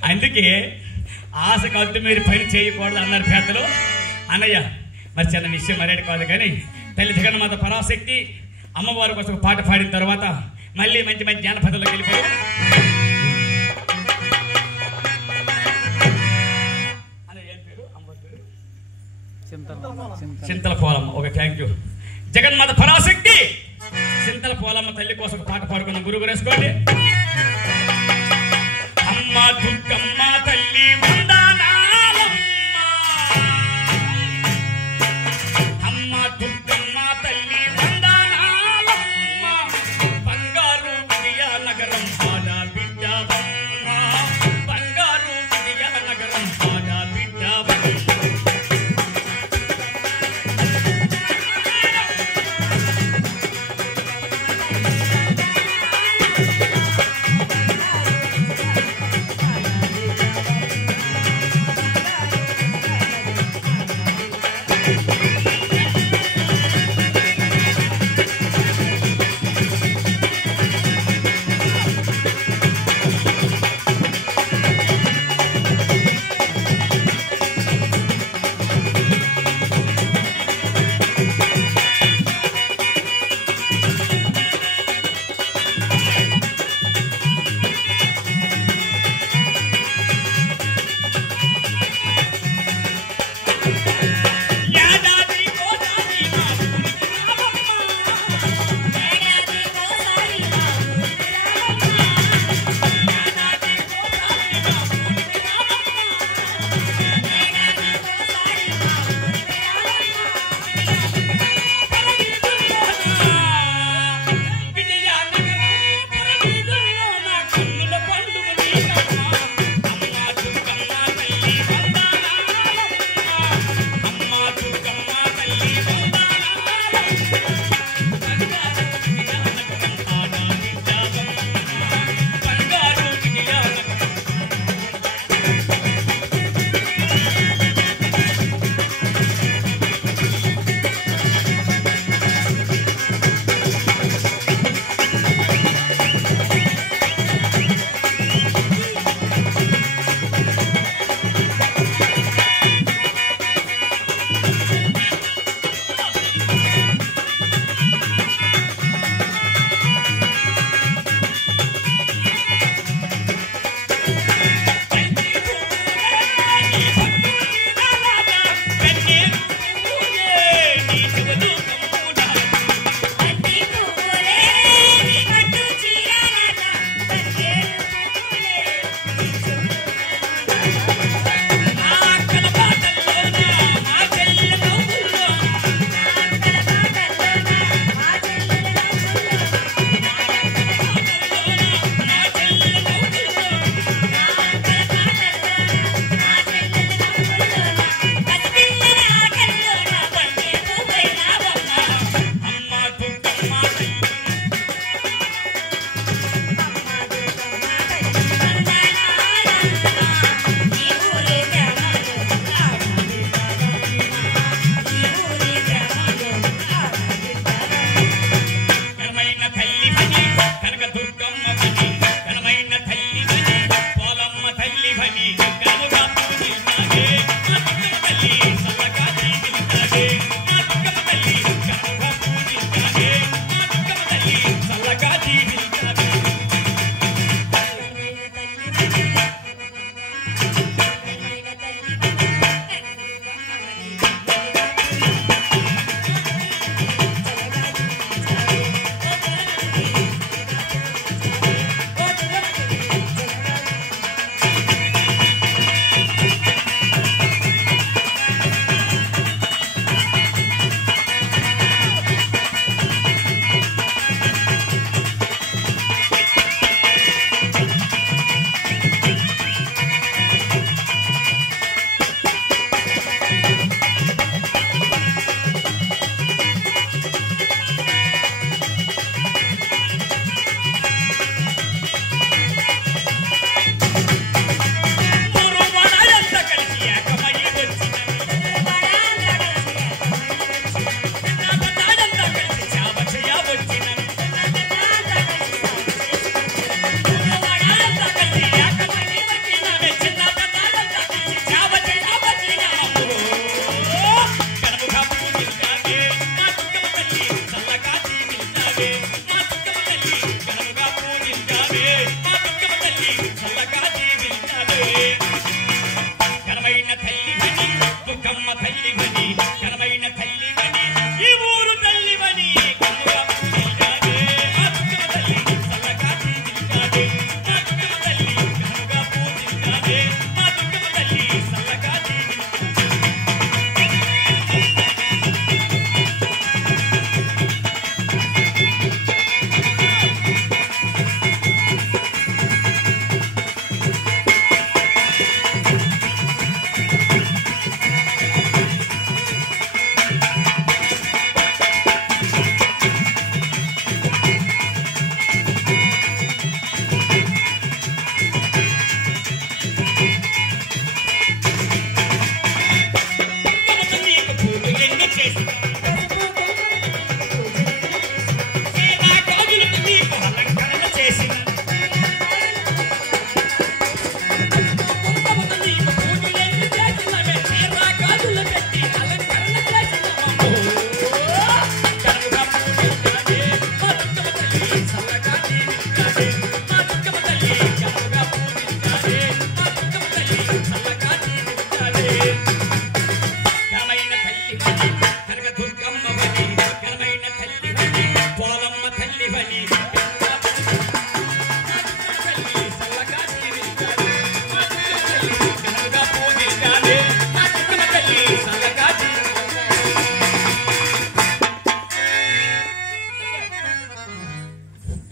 అందుకే ఆశకు అద్దు మీరు పని చేయకూడదు అన్నారు పెద్దలు అన్నయ్య మరి చిన్న విషయం మరేది కాదు కానీ తల్లి జగన్మాత పరాశక్తి అమ్మవారి కోసం పాట పాడిన తర్వాత మళ్ళీ మంచి మంచి జానపదాలకు వెళ్ళిపోయి చింతల పోలమ్మ ఓకే థ్యాంక్ యూ జగన్మాత పరాశక్తి చింతల పోలమ్మ తల్లి కోసం పాట పాడుకున్న గురువు వేసుకోండి అమ్మ దుర్గమ్మ తల్లి వందనాలమ్మ అమ్మ దుర్గమ్మ తల్లి వందనాలమ్మ బంగారు విజయనగరం ఆడబిడ్డవమ్మ బంగారు విజయనగరం ఆడబిడ్డవమ్మ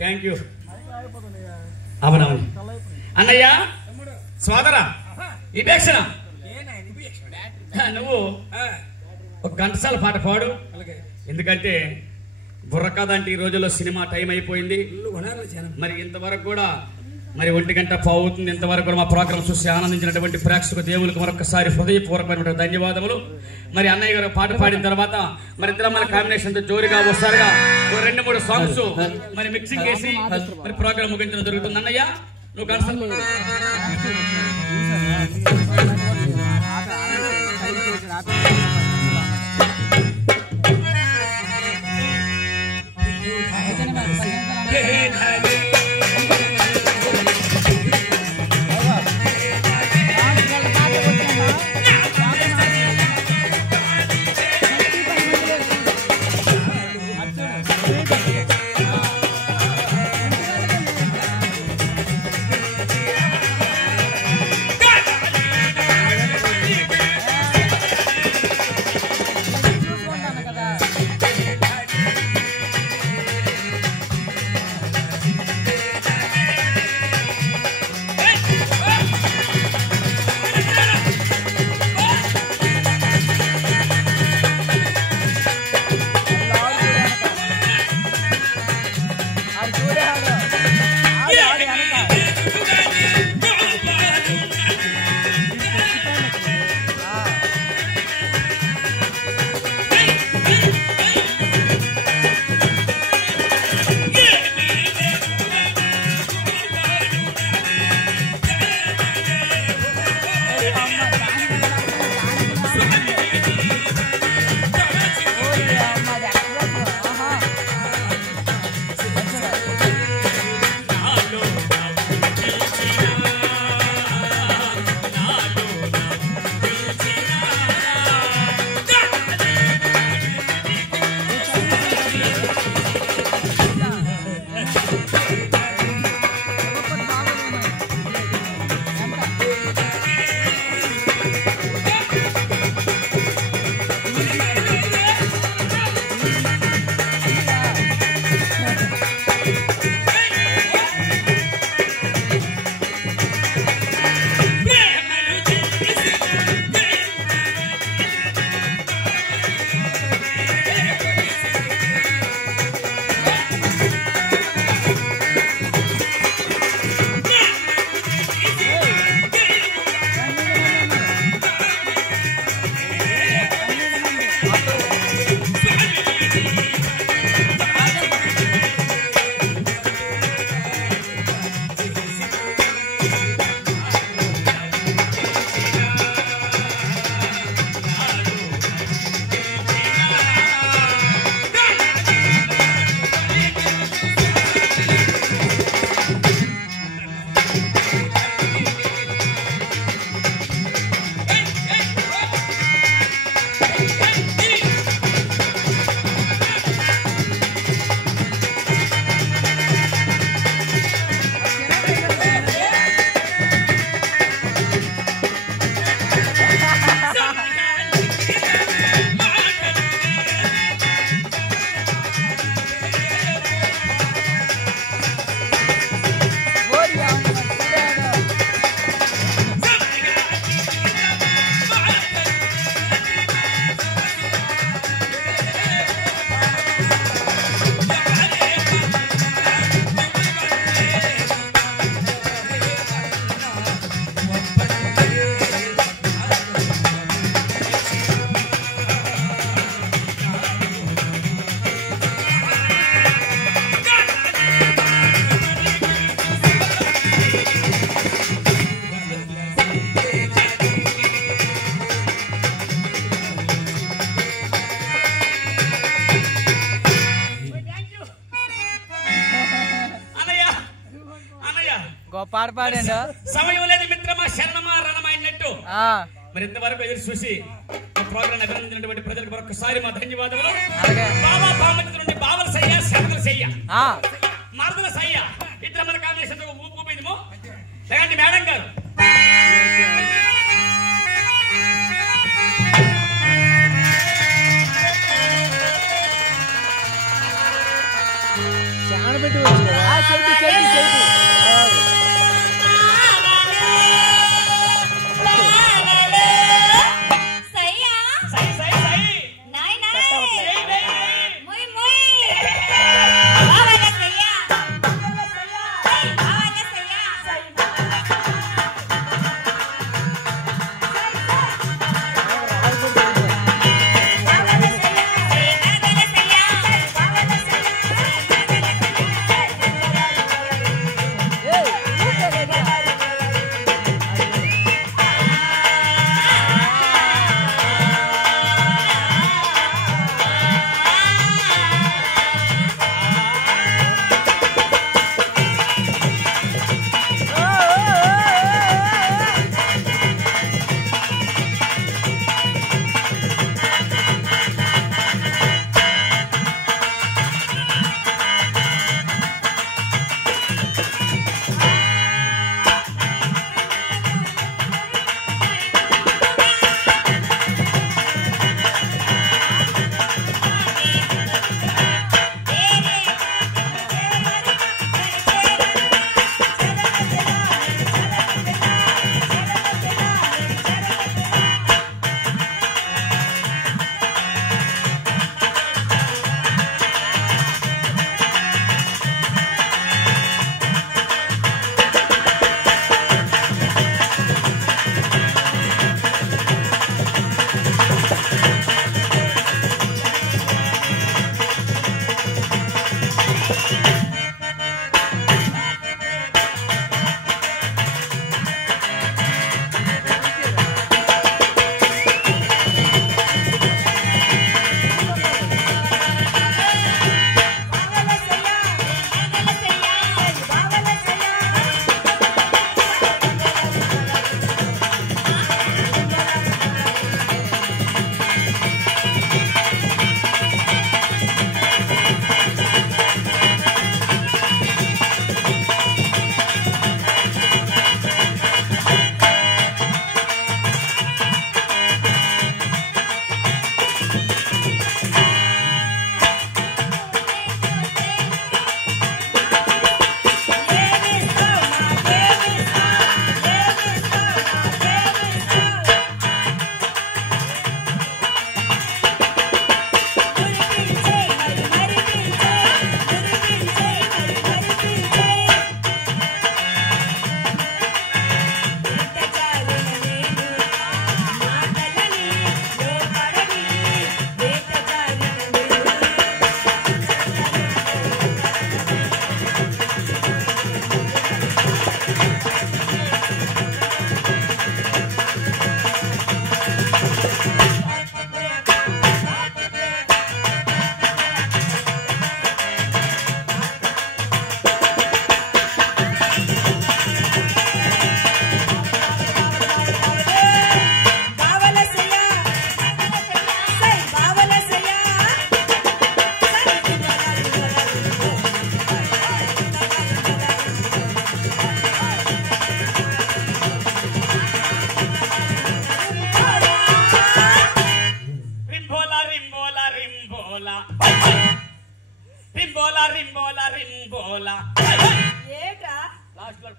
థ్యాంక్ యూ. అవునవును అన్నయ్య సోదరా ఈ భీక్షణ నువ్వు ఒక ఘంటసాల పాట పాడు. ఎందుకంటే బుర్రకథ అంటే ఈ రోజుల్లో సినిమా టైం అయిపోయింది. మరి ఇంతవరకు కూడా మరి 1:00 అవుతుంది. ఇంతవరకు కూడా మా ప్రోగ్రాం చూసి ఆనందించినటువంటి ప్రేక్షక దేవులకు మరొకసారి హృదయపూర్వకమైన ధన్యవాదములు. మరి అన్నయ్య గారు పాట పాడిన తర్వాత మరి ఇద్దరు మన కాంబినేషన్ తో జోరుగా వస్తారుగా 2-3 సాంగ్స్ మరి మిక్సింగ్ చేసి మరి ప్రోగ్రాం ముగించడం జరుగుతుంది. అన్నయ్య నువ్వు ఘంటసాల పాట పాడండి. సమయం లేదు మిత్రమా, శరణమా రణమైనట్టు మరి ఇంతవరకు ఎదురు చూసి ప్రోగ్రాం అభినందించినటువంటి ప్రజలకు మరొకసారి మా ధన్యవాదములు. బాబా బామతి నుండి బావల సయ్య, శరణల సయ్య, మరదల సయ్య ఇద్దరు మన కాంబినేషన్ ఊపిదిమో లేదండి మేడం గారు. చాలా పెట్టి వచ్చు కదా చెట్టు చెట్టు చెట్టు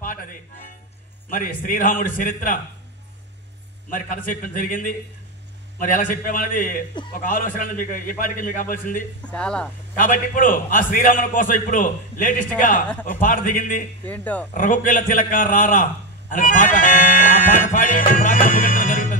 పాట అది. మరి శ్రీరాముడి చరిత్ర మరి కథ చెప్పడం జరిగింది. మరి ఎలా చెప్పామనేది ఒక ఆలోచన మీకు ఈ పాటికి మీకు అవ్వాల్సింది చాలా. కాబట్టి ఇప్పుడు ఆ శ్రీరాముని కోసం ఇప్పుడు లేటెస్ట్ గా ఒక పాట దిగింది. ఏంటో రఘుకుల తిలక రారా అనే పాట. ఆ పాట పాడి ప్రారంభం జరుగుతుంది.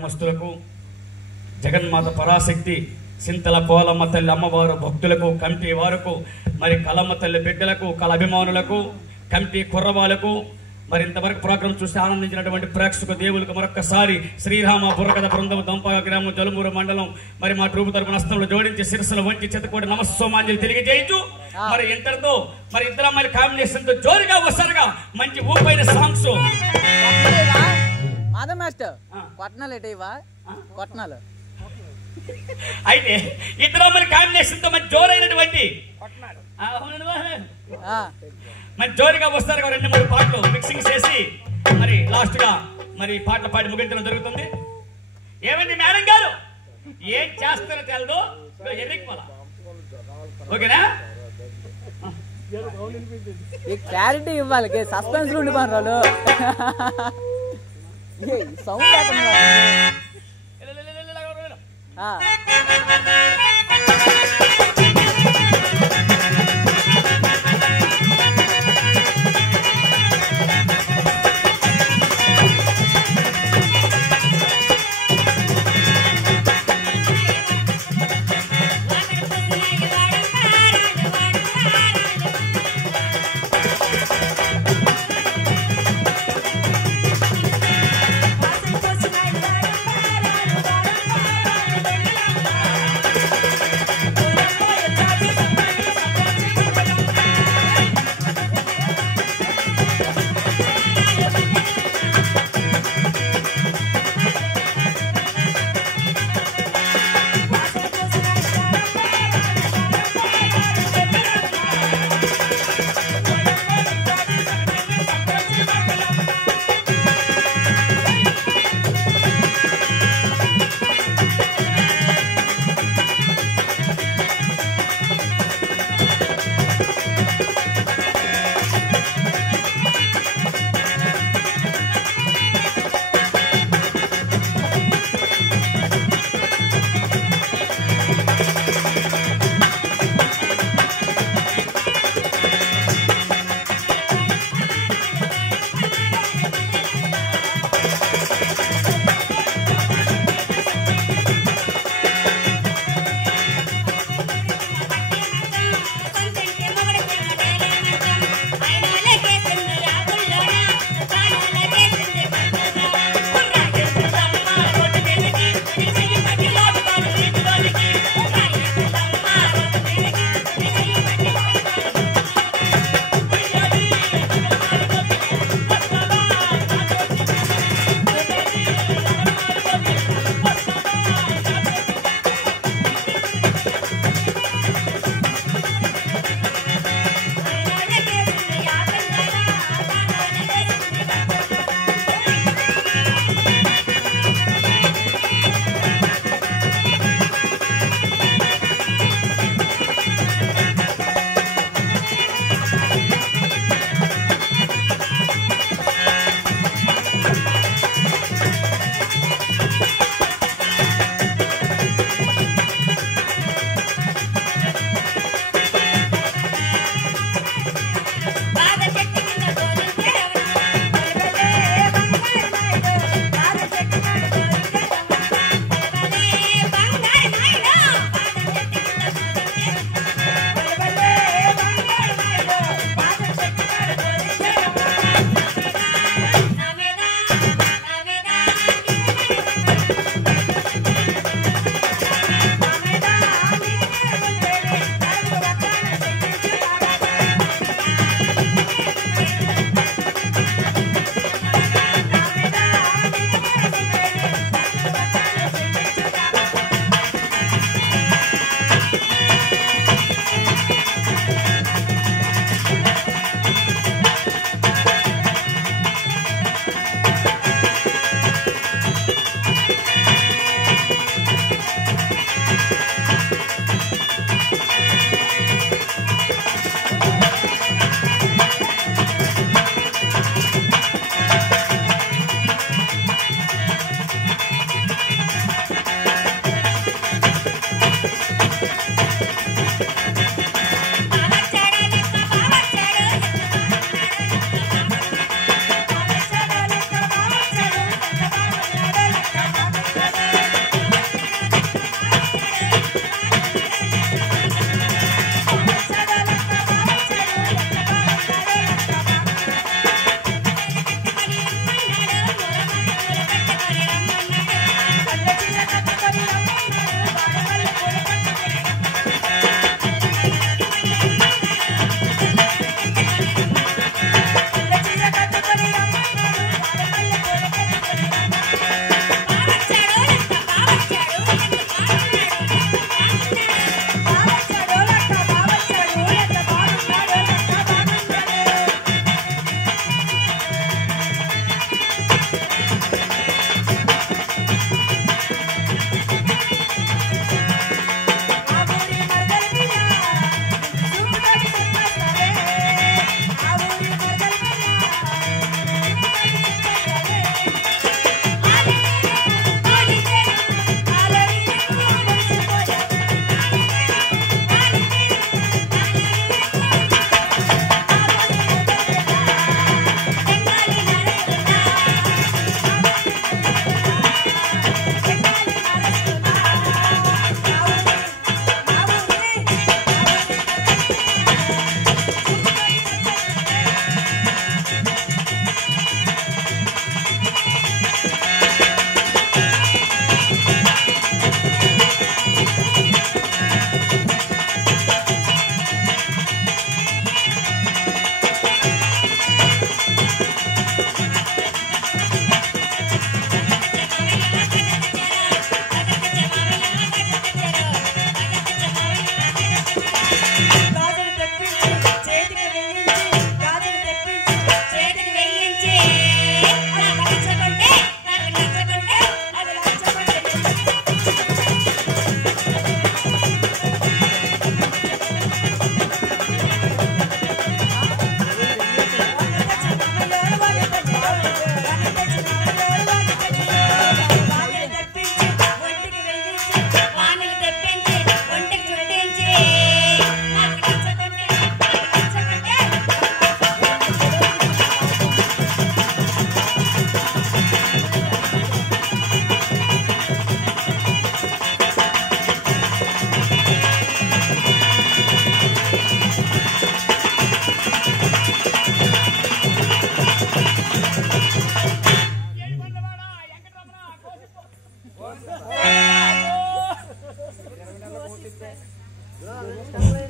గ్రామస్తులకు, జగన్మాత పరాశక్తి సింతల పోలమ్మ తల్లి అమ్మవారు భక్తులకు, కమిటీ వారుకు, మరి కలమ్మ తల్లి బిడ్డలకు, కళ అభిమానులకు, కమిటీ కుర్రవాళ్లకు, మరి ఇంతవరకు ప్రోగ్రాం చూసి ఆనందించినటువంటి ప్రేక్షక దేవులకు మరొక్కసారి శ్రీరామ బుర్రకథ బృందం దంపా గ్రామం జలుమూరు మండలం మరి మా ట్రూపు తరపున హస్తంలో జోడించి శిరస్సులు వంచి చెత్తకోటి నమస్సోమాంజలి తెలియజేయచ్చు. మరి ఇంతటితో మరి ఇద్దరు అమ్మాయిల కాంబినేషన్ తో జోరుగా వస్తారుగా మంచి ఊపైన సాంగ్స్. మాధవ్ మాస్టర్ కొట్టనాలు ఎటైవా కొట్టనాలు అయితే ఇద్దరు అమ్మాయిల కాంబినేషన్ తో మంచి జోరైనటువంటి మరి జోరుగా వస్తారు 2-3 పాటలు మిక్సింగ్ చేసి మరి లాస్ట్ గా మరి పాటలు పాడి ముగించడం జరుగుతుంది. ఏమండి మేడం గారు ఏం చేస్తారో తెలదు, ఓకేనా? క్లారిటీ ఇవ్వాలి, సస్పెన్స్ ఉండి పనులు సౌండ్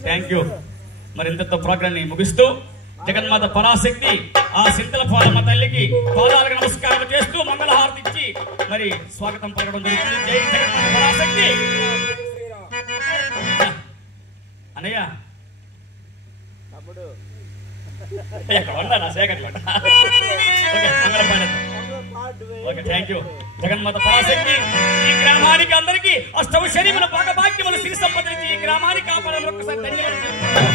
థ్యాంక్ యూ. మరి ఇంతతో ప్రోగ్రామ్ ని ముగిస్తూ జగన్మాత పరాశక్తి ఆ సింతలపాలమ్మ తల్లికి పాదాలకు నమస్కారం చేస్తూ మంగళహారతి ఇచ్చి మరి స్వాగతం పలకడం జరుగుతుంది. జై జగన్మాత పరాశక్తి. అన్నయ్య ఎక్కడ ఉన్నా శేఖర్ ఓకే మంగళం పాడేద్దాం. Okay thank you. జగన్మాత పరాశక్తి ఈ గ్రామానికి అందరికీ అష్టమ శని మన భాగభాగ్యములు సిరి సంపదలించి ఈ గ్రామానికి కాపాడాలని ఒక్కసారి ధన్యవాదాలు.